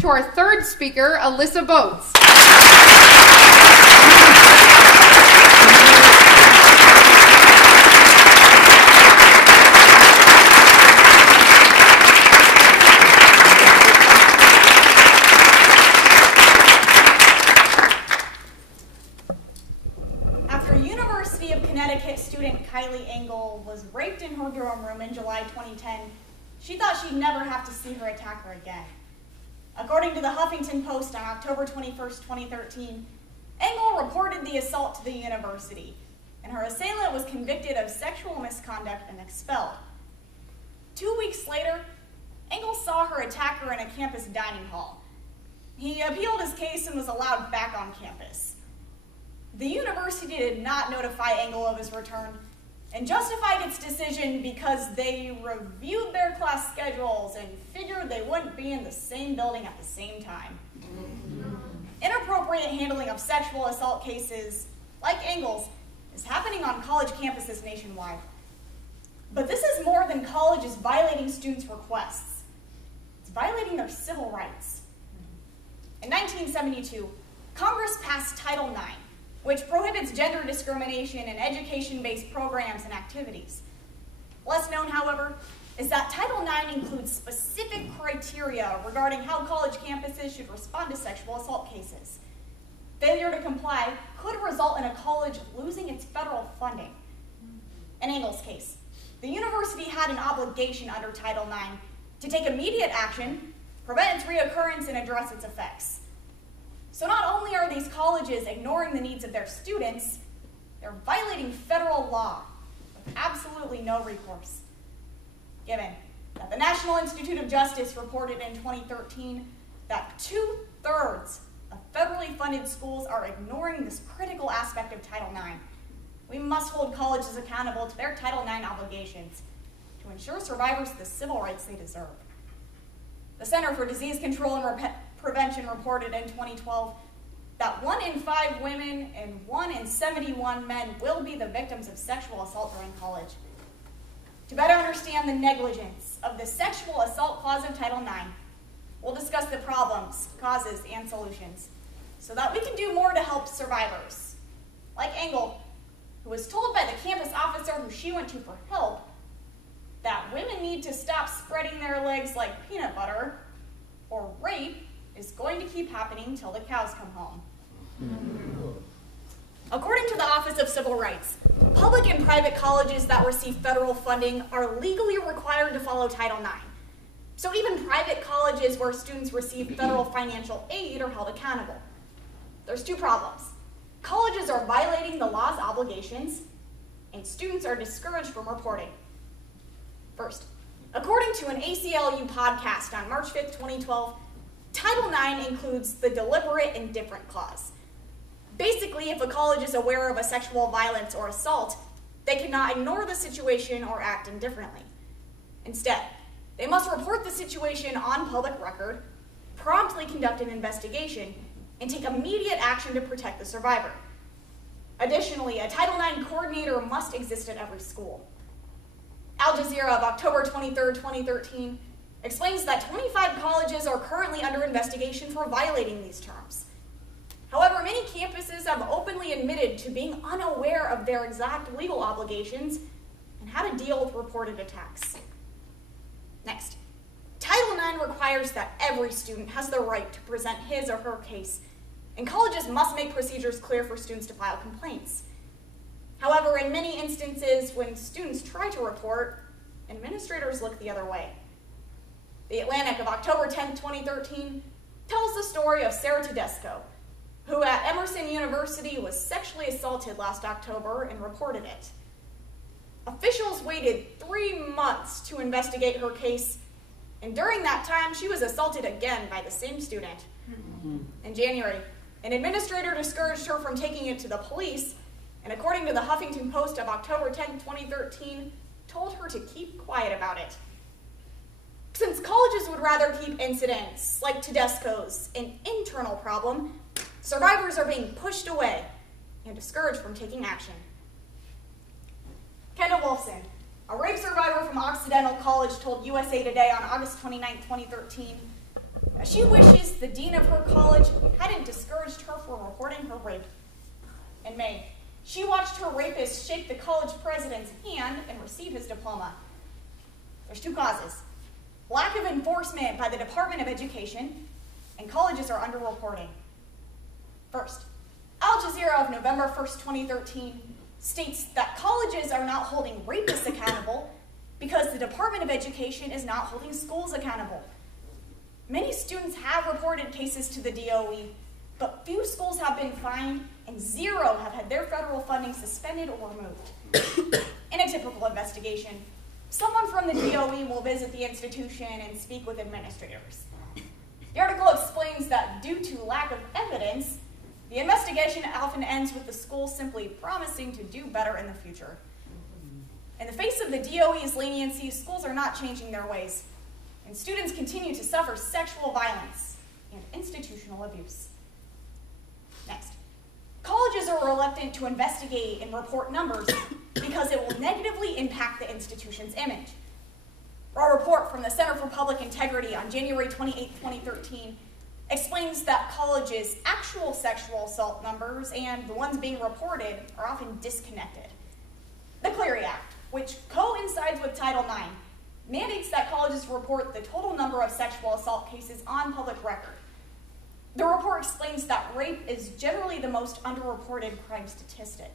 to our third speaker, Alyssa Bouc. After University of Connecticut student Kylie Engel was raped in her dorm room in July 2010, she thought she'd never have to see her attacker again. According to the Huffington Post on October 21st, 2013, Engel reported the assault to the university, and her assailant was convicted of sexual misconduct and expelled. 2 weeks later, Engel saw her attacker in a campus dining hall. He appealed his case and was allowed back on campus. The university did not notify Engel of his return and justified its decision because they reviewed their class schedules and figured they wouldn't be in the same building at the same time. Inappropriate handling of sexual assault cases, like Engel's, is happening on college campuses nationwide. But this is more than colleges violating students' requests. It's violating their civil rights. In 1972, Congress passed Title IX, which prohibits gender discrimination in education-based programs and activities. Less known, however, is that Title IX includes specific criteria regarding how college campuses should respond to sexual assault cases. Failure to comply could result in a college losing its federal funding. In Engel's case, the university had an obligation under Title IX to take immediate action, prevent its reoccurrence, and address its effects. So not only are these colleges ignoring the needs of their students, they're violating federal law with absolutely no recourse. Given that the National Institute of Justice reported in 2013 that 2/3 of federally funded schools are ignoring this critical aspect of Title IX, we must hold colleges accountable to their Title IX obligations to ensure survivors the civil rights they deserve. The Center for Disease Control and Prevention reported in 2012 that 1 in 5 women and 1 in 71 men will be the victims of sexual assault during college. To better understand the negligence of the sexual assault clause of Title IX, we'll discuss the problems, causes, and solutions so that we can do more to help survivors. Like Engel, who was told by the campus officer who she went to for help that women need to stop spreading their legs like peanut butter, or rape is going to keep happening till the cows come home. According to the Office of Civil Rights, public and private colleges that receive federal funding are legally required to follow Title IX. So even private colleges where students receive federal financial aid are held accountable. There's 2 problems. Colleges are violating the law's obligations, and students are discouraged from reporting. First, according to an ACLU podcast on March 5th, 2012, Title IX includes the deliberate indifferent clause. Basically, if a college is aware of a sexual violence or assault, they cannot ignore the situation or act indifferently. Instead, they must report the situation on public record, promptly conduct an investigation, and take immediate action to protect the survivor. Additionally, a Title IX coordinator must exist at every school. Al Jazeera of October 23rd, 2013, explains that 25 colleges are currently under investigation for violating these terms. However, many campuses have openly admitted to being unaware of their exact legal obligations and how to deal with reported attacks. Next, Title IX requires that every student has the right to present his or her case, and colleges must make procedures clear for students to file complaints. However, in many instances, when students try to report, administrators look the other way. The Atlantic of October 10, 2013, tells the story of Sarah Tedesco, who at Emerson University was sexually assaulted last October and reported it. Officials waited 3 months to investigate her case, and during that time, she was assaulted again by the same student. In January, an administrator discouraged her from taking it to the police, and according to the Huffington Post of October 10, 2013, told her to keep quiet about it. Since colleges would rather keep incidents like Tedesco's an internal problem, survivors are being pushed away and discouraged from taking action. Kendall Wolfson, a rape survivor from Occidental College, told USA Today on August 29, 2013, that she wishes the dean of her college hadn't discouraged her from reporting her rape. In May, she watched her rapist shake the college president's hand and receive his diploma. There's two causes: lack of enforcement by the Department of Education, and colleges are underreporting. First, Al Jazeera of November 1st, 2013 states that colleges are not holding rapists accountable because the Department of Education is not holding schools accountable. Many students have reported cases to the DOE, but few schools have been fined and 0 have had their federal funding suspended or removed. In a typical investigation, someone from the DOE will visit the institution and speak with administrators. The article explains that due to lack of evidence, the investigation often ends with the school simply promising to do better in the future. In the face of the DOE's leniency, schools are not changing their ways, and students continue to suffer sexual violence and institutional abuse. Next, colleges are reluctant to investigate and report numbers because it will negatively impact the institution's image. A report from the Center for Public Integrity on January 28, 2013 explains that colleges' actual sexual assault numbers and the ones being reported are often disconnected. The Clery Act, which coincides with Title IX, mandates that colleges report the total number of sexual assault cases on public record. The report explains that rape is generally the most underreported crime statistic.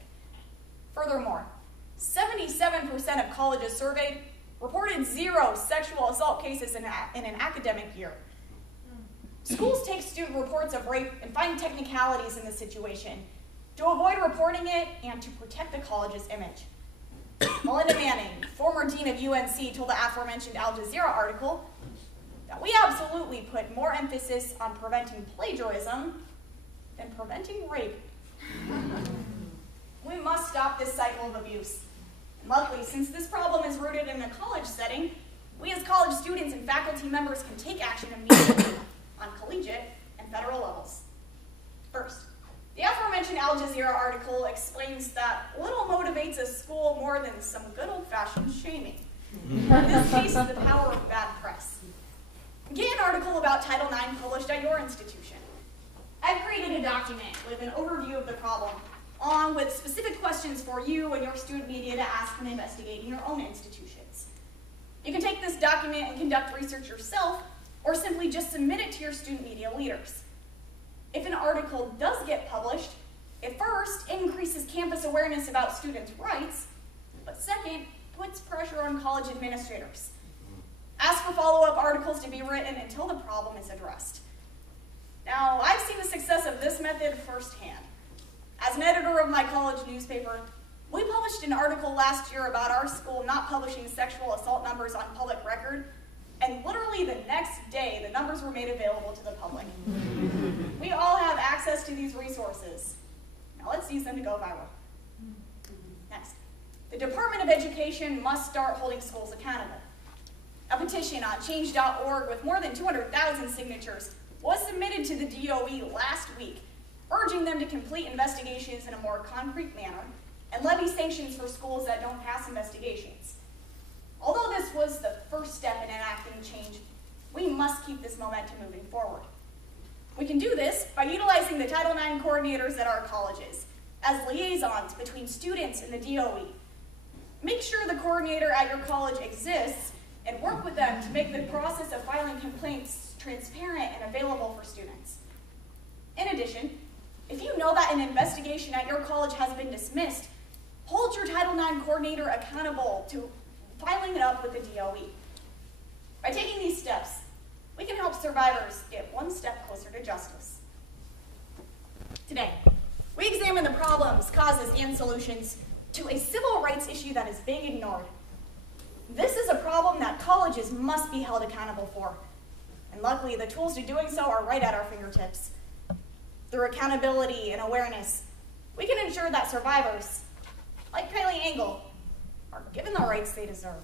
Furthermore, 77% of colleges surveyed reported 0 sexual assault cases in an academic year. Schools take student reports of rape and find technicalities in the situation to avoid reporting it and to protect the college's image. Melinda Manning, former dean of UNC, told the aforementioned Al Jazeera article that we absolutely put more emphasis on preventing plagiarism than preventing rape. We must stop this cycle of abuse. And luckily, since this problem is rooted in a college setting, we as college students and faculty members can take action immediately on collegiate and federal levels. First, the aforementioned Al Jazeera article explains that little motivates a school more than some good old-fashioned shaming. In this case, the power of bad press. Get an article about Title IX published at your institution. I've created a document with an overview of the problem, along with specific questions for you and your student media to ask when investigating your own institutions. You can take this document and conduct research yourself, or simply just submit it to your student media leaders. If an article does get published, it first increases campus awareness about students' rights, but second, puts pressure on college administrators. Ask for follow-up articles to be written until the problem is addressed. Now, I've seen the success of this method firsthand. As an editor of my college newspaper, we published an article last year about our school not publishing sexual assault numbers on public record, and literally the next day, the numbers were made available to the public. We all have access to these resources. Now let's use them to go viral. Next, the Department of Education must start holding schools accountable. A petition on change.org with more than 200,000 signatures was submitted to the DOE last week, urging them to complete investigations in a more concrete manner and levy sanctions for schools that don't pass investigations. Although this was the first step in enacting change, we must keep this momentum moving forward. We can do this by utilizing the Title IX coordinators at our colleges as liaisons between students and the DOE. Make sure the coordinator at your college exists and work with them to make the process of filing complaints transparent and available for students. In addition, if you know that an investigation at your college has been dismissed, hold your Title IX coordinator accountable to filing it up with the DOE. By taking these steps, we can help survivors get one step closer to justice. Today, we examine the problems, causes, and solutions to a civil rights issue that is being ignored. This is a problem that colleges must be held accountable for, and luckily the tools to doing so are right at our fingertips. Through accountability and awareness, we can ensure that survivors, like Kylie Engel, are given the rights they deserve.